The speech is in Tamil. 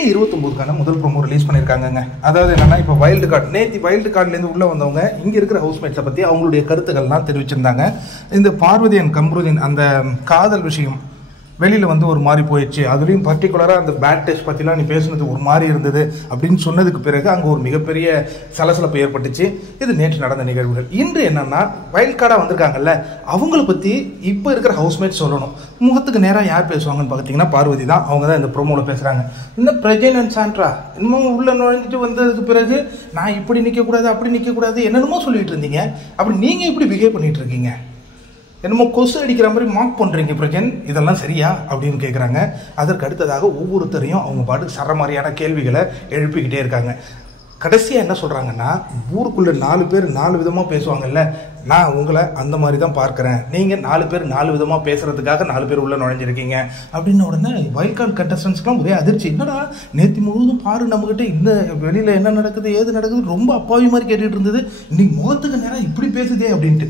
மே 29க்கான முதல் ப்ரோமோ ரிலீஸ் பண்ணியிருக்காங்கங்க. அதாவது என்னன்னா, இப்போ வைல்டு கார்டு நேற்று வைல்டு கார்டுலேருந்து உள்ளே வந்தவங்க இங்கே இருக்கிற ஹவுஸ்மேட்ஸை பற்றி அவங்களுடைய கருத்துக்கள்லாம் தெரிவிச்சிருந்தாங்க. இந்த பார்வதி அண்ட் கம்ருதீன் அந்த காதல் விஷயம் வெளியில் வந்து ஒரு மாதிரி போயிடுச்சு, அதுலேயும் பர்டிகுலராக அந்த பேட் டெஸ்ட் பற்றிலாம் நீ பேசுனது ஒரு மாதிரி இருந்தது அப்படின்னு சொன்னதுக்கு பிறகு அங்கே ஒரு மிகப்பெரிய சலசலப்பு ஏற்பட்டுச்சு. இது நேற்று நடந்த நிகழ்வுகள். இன்று என்னன்னா, வைல்ட் கார்டாக வந்திருக்காங்கல்ல, அவங்கள பற்றி இப்போ இருக்கிற ஹவுஸ்மேட் சொல்லணும். முகத்துக்கு நேராக யார் பேசுவாங்கன்னு பார்த்தீங்கன்னா பார்வதி தான். அவங்க தான் இந்த ப்ரோமோவில் பேசுகிறாங்க. இன்னும் பிரஜன் அண்ட் சாண்ட்ரா இன்னமும் உள்ள நுழைஞ்சிட்டு வந்ததுக்கு பிறகு நான் இப்படி நிற்கக்கூடாது அப்படி நிற்கக்கூடாது என்னென்னமோ சொல்லிட்டு இருந்தீங்க, அப்படி நீங்கள் இப்படி பிஹேவ் பண்ணிட்டு இருக்கீங்க, என்னமோ கொசு அடிக்கிற மாதிரி மார்க் பண்ணுறீங்க பிரஜன், இதெல்லாம் சரியா அப்படின்னு கேட்குறாங்க. அதற்கு அடுத்ததாக ஒவ்வொருத்தரையும் அவங்க பாட்டுக்கு சர மாதிரியான கேள்விகளை எழுப்பிக்கிட்டே இருக்காங்க. கடைசியாக என்ன சொல்கிறாங்கன்னா, ஊருக்குள்ளே 4 பேர் 4 விதமாக பேசுவாங்கல்ல, நான் உங்களை அந்த மாதிரி தான் பார்க்குறேன், நீங்கள் 4 பேர் 4 விதமாக பேசுகிறதுக்காக 4 பேர் உள்ளே நுழைஞ்சிருக்கீங்க அப்படின்னு உடனே வைல்ட் கார்டு கண்டஸ்டன்ஸ்க்குலாம் ஒரே அதிர்ச்சி. என்னடா நேற்று முழுவதும் பாரு நம்மகிட்ட இந்த வெளியில் என்ன நடக்குது ஏது நடக்குது ரொம்ப அப்பாவி மாதிரி கேட்டுகிட்டு இருந்தது, இன்னைக்கு முகத்துக்கு நேரம் இப்படி பேசுதே அப்படின்ட்டு.